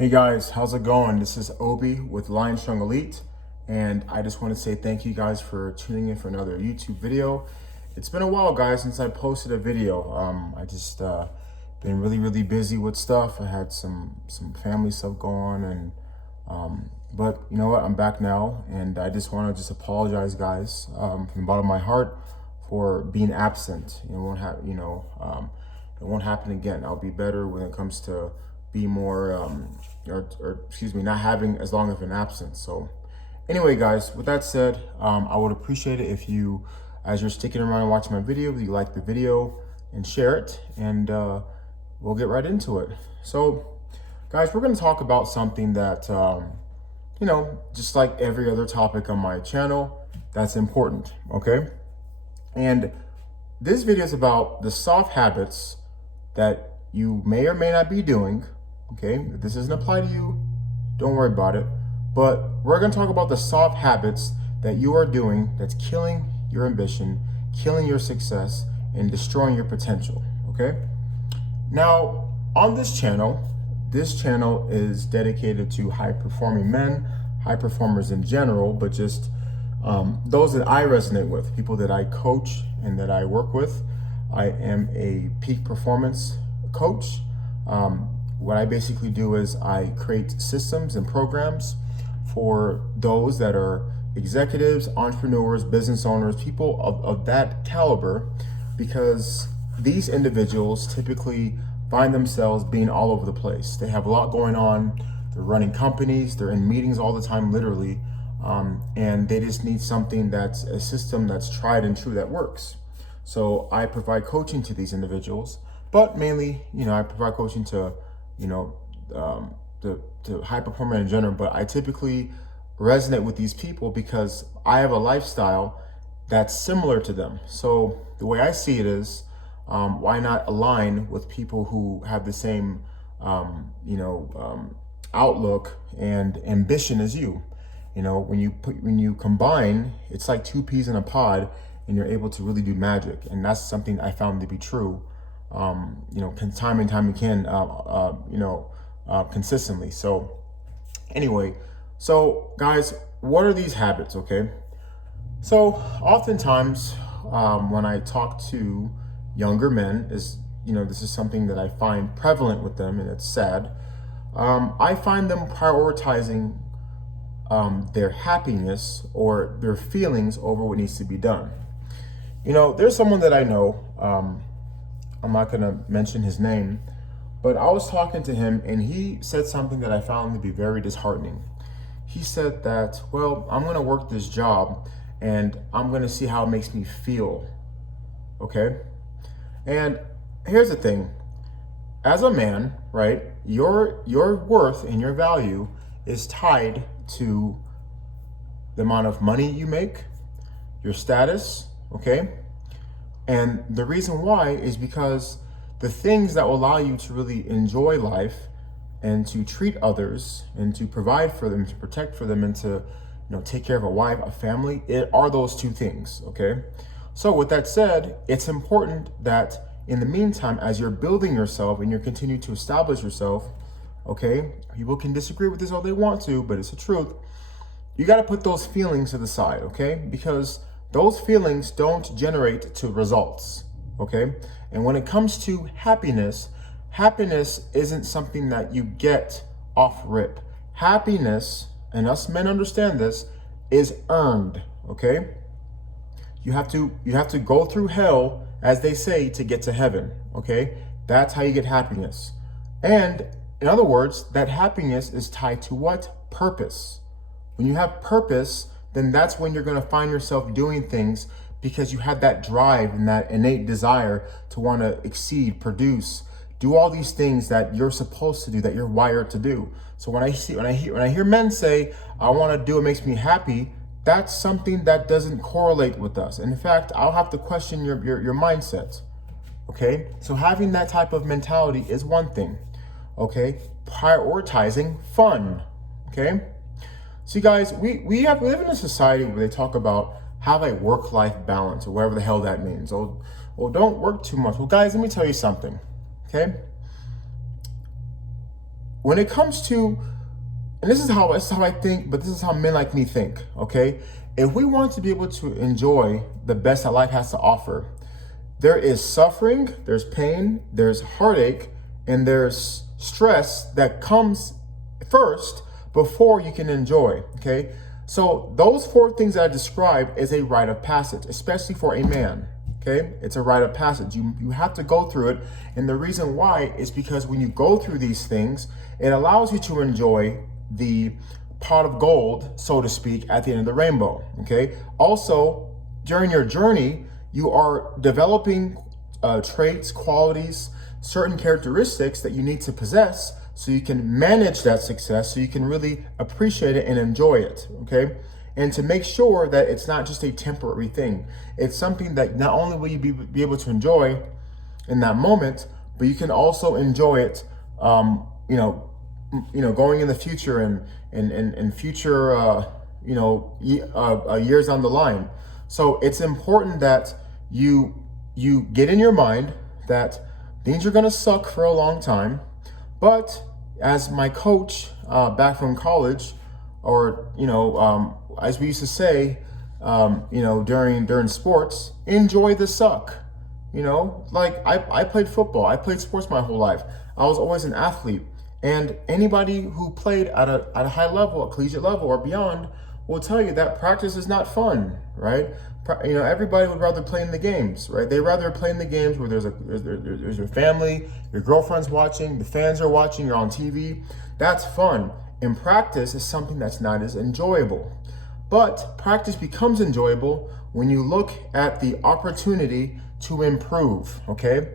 Hey guys, how's it going? This is Obi with Lion Strong Elite, and I just want to say thank you guys for tuning in for another YouTube video. It's been a while, guys, since I posted a video. I just been really busy with stuff. I had some family stuff going on, and but you know what? I'm back now, and I just want to apologize, guys, from the bottom of my heart for being absent. It won't it won't happen again. I'll be better when it comes to be more not having as long of an absence. So anyway, guys, with that said, I would appreciate it if you, as you're sticking around and watching my video, you like the video and share it, and we'll get right into it. So guys, we're going to talk about something that just like every other topic on my channel, that's important. Okay, and this video is about the soft habits that you may or may not be doing. Okay, if this doesn't apply to you, don't worry about it. But we're going to talk about the soft habits that you are doing that's killing your ambition, killing your success, and destroying your potential. Okay, now on this channel is dedicated to high-performing men, high performers in general, but just those that I resonate with, people that I coach and that I work with. I am a peak performance coach. What I basically do is I create systems and programs for those that are executives, entrepreneurs, business owners, people of that caliber, because these individuals typically find themselves being all over the place. They have a lot going on. They're running companies. They're in meetings all the time, literally. And they just need something that's a system that's tried and true that works. So I provide coaching to these individuals, but mainly, I provide coaching to, to high performer in general. But I typically resonate with these people because I have a lifestyle that's similar to them. So the way I see it is, why not align with people who have the same, outlook and ambition as you? When you combine, it's like two peas in a pod, and you're able to really do magic. And that's something I found to be true, time and time again, consistently. So anyway, so guys, what are these habits? Okay. So oftentimes, when I talk to younger men, this is something that I find prevalent with them, and it's sad. I find them prioritizing their happiness or their feelings over what needs to be done. There's someone that I know, I'm not going to mention his name, but I was talking to him, and he said something that I found to be very disheartening. He said that, well, I'm going to work this job and I'm going to see how it makes me feel. Okay. And here's the thing. As a man, right, your worth and your value is tied to the amount of money you make, your status, okay? And the reason why is because the things that will allow you to really enjoy life and to treat others and to provide for them, to protect for them, and to take care of a wife, a family, it are those two things, okay? So with that said, it's important that in the meantime, as you're building yourself and you're continuing to establish yourself, okay, people can disagree with this all they want to, but it's the truth. You got to put those feelings to the side, okay? Because those feelings don't generate to results, okay? And when it comes to happiness, happiness isn't something that you get off rip. Happiness, and us men understand this, is earned, okay? You have to go through hell, as they say, to get to heaven, okay? That's how you get happiness. And in other words, that happiness is tied to what? Purpose. When you have purpose, then that's when you're going to find yourself doing things because you have that drive and that innate desire to want to exceed, produce, do all these things that you're supposed to do, that you're wired to do. So when I hear men say, I want to do what makes me happy, that's something that doesn't correlate with us. And in fact, I'll have to question your mindset. Okay? So having that type of mentality is one thing. Okay? Prioritizing fun. Okay? See, guys, we live in a society where they talk about have a work-life balance, or whatever the hell that means. Well, don't work too much. Well, guys, let me tell you something. Okay? when it comes to, and this is how I think, but this is how men like me think, okay? If we want to be able to enjoy the best that life has to offer, there is suffering, there's pain, there's heartache, and there's stress that comes first before you can enjoy, okay? So those four things that I described is a rite of passage, especially for a man, okay? It's a rite of passage. You have to go through it, and the reason why is because when you go through these things, it allows you to enjoy the pot of gold, so to speak, at the end of the rainbow, okay? Also, during your journey, you are developing traits, qualities, certain characteristics that you need to possess so you can manage that success, so you can really appreciate it and enjoy it, okay? And to make sure that it's not just a temporary thing. It's something that not only will you be able to enjoy in that moment, but you can also enjoy it, going in the future and future, years down the line. So it's important that you get in your mind that things are gonna suck for a long time, but as my coach back from college, or as we used to say, during sports, enjoy the suck. Like I played football, I played sports my whole life. I was always an athlete, and anybody who played at a high level, a collegiate level or beyond, will tell you that practice is not fun, right? Everybody would rather play in the games, right? They rather play in the games where there's your family, your girlfriend's watching, the fans are watching, you're on TV. That's fun. And practice is something that's not as enjoyable. But practice becomes enjoyable when you look at the opportunity to improve, okay?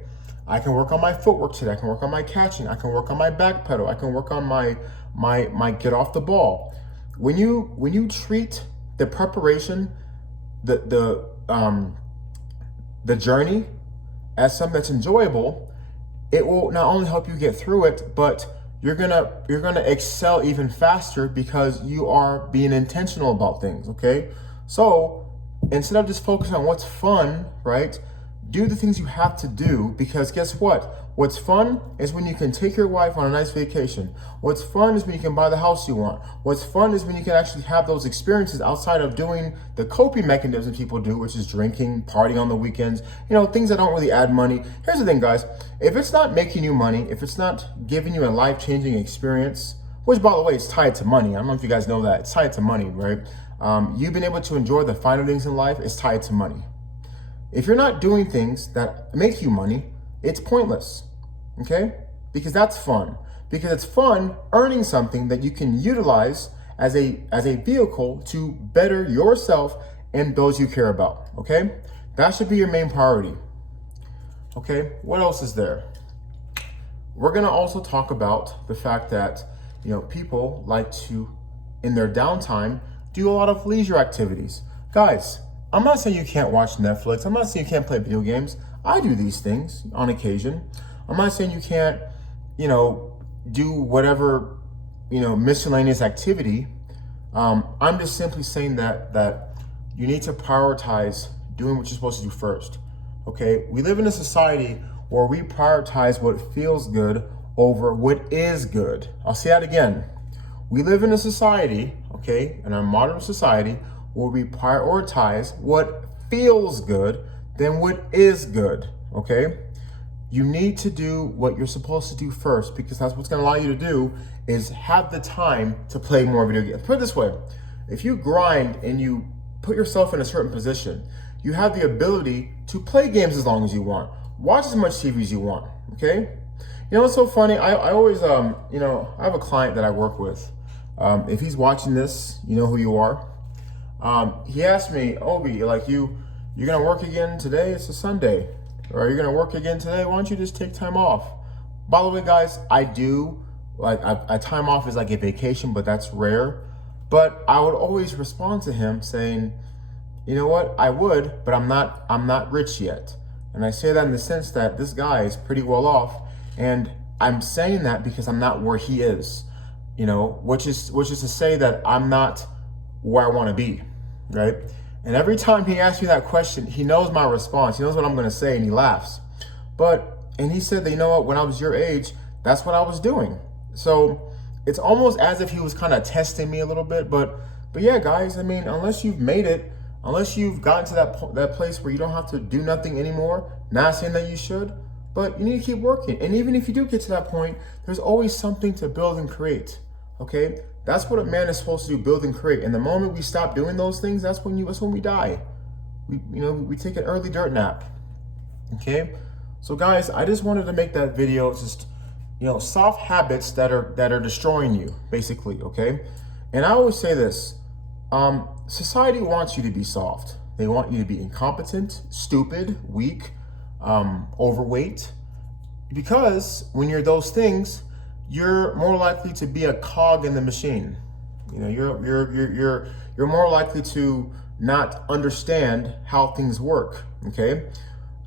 I can work on my footwork today. I can work on my catching. I can work on my back pedal. I can work on my get off the ball. When you treat the preparation, the journey as something that's enjoyable, it will not only help you get through it, but you're gonna excel even faster because you are being intentional about things, okay? So instead of just focusing on what's fun, right? Do the things you have to do, because guess what? What's fun is when you can take your wife on a nice vacation. What's fun is when you can buy the house you want. What's fun is when you can actually have those experiences outside of doing the coping mechanisms people do, which is drinking, partying on the weekends, things that don't really add money. Here's the thing, guys. If it's not making you money, if it's not giving you a life-changing experience, which, by the way, is tied to money. I don't know if you guys know that. It's tied to money, right? You've been able to enjoy the finer things in life. It's tied to money. If you're not doing things that make you money, it's pointless, okay? Because that's fun. Because it's fun earning something that you can utilize as a vehicle to better yourself and those you care about, okay? That should be your main priority. Okay, what else is there? We're gonna also talk about the fact that, people like to, in their downtime, do a lot of leisure activities. Guys, I'm not saying you can't watch Netflix. I'm not saying you can't play video games. I do these things on occasion. I'm not saying you can't, do whatever, miscellaneous activity. I'm just simply saying that you need to prioritize doing what you're supposed to do first. Okay? We live in a society where we prioritize what feels good over what is good. I'll say that again. We live in a society, okay, in our modern society, where we prioritize what feels good than what is good, okay? You need to do what you're supposed to do first, because that's what's gonna allow you to do is have the time to play more video games. Put it this way, if you grind and you put yourself in a certain position, you have the ability to play games as long as you want, watch as much TV as you want, okay? It's so funny, I always, I have a client that I work with. If he's watching this, you know who you are. He asked me, Obi, like you're gonna work again today? It's a Sunday. Or you're gonna work again today? Why don't you just take time off? By the way, guys, I do, I time off is like a vacation, but that's rare. But I would always respond to him saying, you know what, I would, but I'm not rich yet. And I say that in the sense that this guy is pretty well off, and I'm saying that because I'm not where he is, which is to say that I'm not where I want to be, right? And every time he asks me that question, he knows my response. He knows what I'm going to say, and he laughs. And he said that, when I was your age, that's what I was doing. So it's almost as if he was kind of testing me a little bit, but yeah, guys, I mean, unless you've made it, unless you've gotten to that place where you don't have to do nothing anymore, not saying that you should, but you need to keep working. And even if you do get to that point, there's always something to build and create. Okay? That's what a man is supposed to do, build and create. And the moment we stop doing those things, that's when we die. We take an early dirt nap. Okay? So guys, I just wanted to make that video, just soft habits that are destroying you, basically, okay? And I always say this, society wants you to be soft. They want you to be incompetent, stupid, weak, overweight, because when you're those things, you're more likely to be a cog in the machine. You're more likely to not understand how things work. Okay,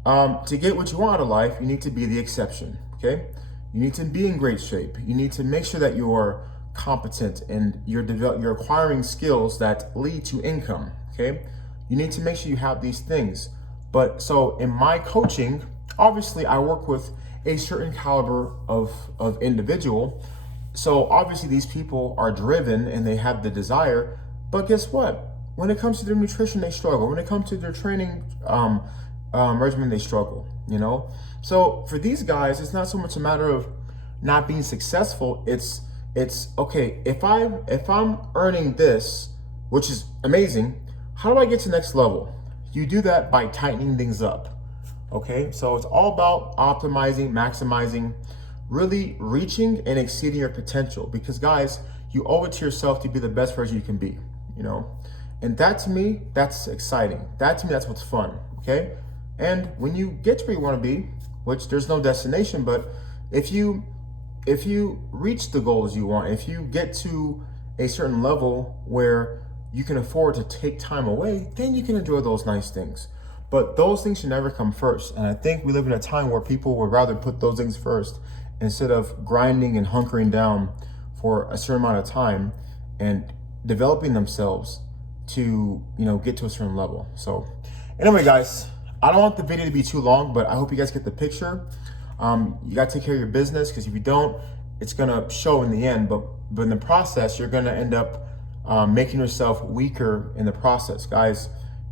to get what you want out of life, you need to be the exception. Okay, you need to be in great shape. You need to make sure that you're competent and you're acquiring skills that lead to income. Okay, you need to make sure you have these things. But so in my coaching, obviously I work with a certain caliber of individual. So obviously these people are driven and they have the desire, but guess what? When it comes to their nutrition, they struggle. When it comes to their training regimen, they struggle, So for these guys, it's not so much a matter of not being successful. It's okay, if I'm earning this, which is amazing, how do I get to the next level? You do that by tightening things up. Okay, so it's all about optimizing, maximizing, really reaching and exceeding your potential. Because guys, you owe it to yourself to be the best version you can be, And that to me, that's exciting. That to me, that's what's fun, okay? And when you get to where you want to be, which there's no destination, but if you reach the goals you want, if you get to a certain level where you can afford to take time away, then you can enjoy those nice things. But those things should never come first. And I think we live in a time where people would rather put those things first instead of grinding and hunkering down for a certain amount of time and developing themselves to, get to a certain level. So anyway, guys, I don't want the video to be too long, but I hope you guys get the picture. You got to take care of your business, because if you don't, it's going to show in the end. But in the process, you're going to end up making yourself weaker in the process, guys.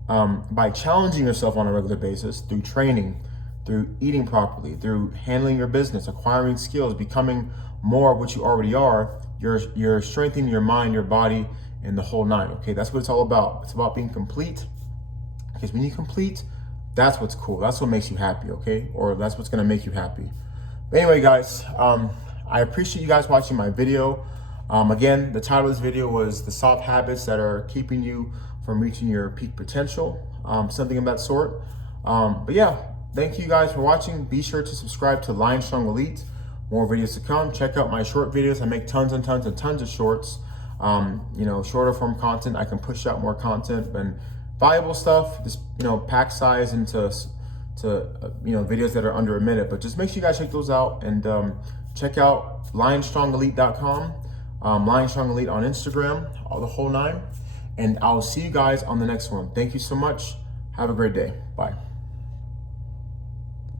By challenging yourself on a regular basis through training, through eating properly, through handling your business, acquiring skills, becoming more of what you already are, you're strengthening your mind, your body, and the whole nine. Okay, that's what it's all about. It's about being complete, because when you complete, that's what's cool. That's what makes you happy. Okay, or that's what's gonna make you happy. But anyway, guys, I appreciate you guys watching my video. Again, the title of this video was the soft habits that are keeping you from reaching your peak potential, something of that sort. But yeah, thank you guys for watching. Be sure to subscribe to Lion Strong Elite. More videos to come. Check out my short videos. I make tons and tons and tons of shorts. Shorter form content. I can push out more content and valuable stuff. Just pack size into videos that are under a minute. But just make sure you guys check those out, and check out lionstrongelite.com, Lion Strong Elite on Instagram, all the whole nine. And I'll see you guys on the next one. Thank you so much. Have a great day. Bye.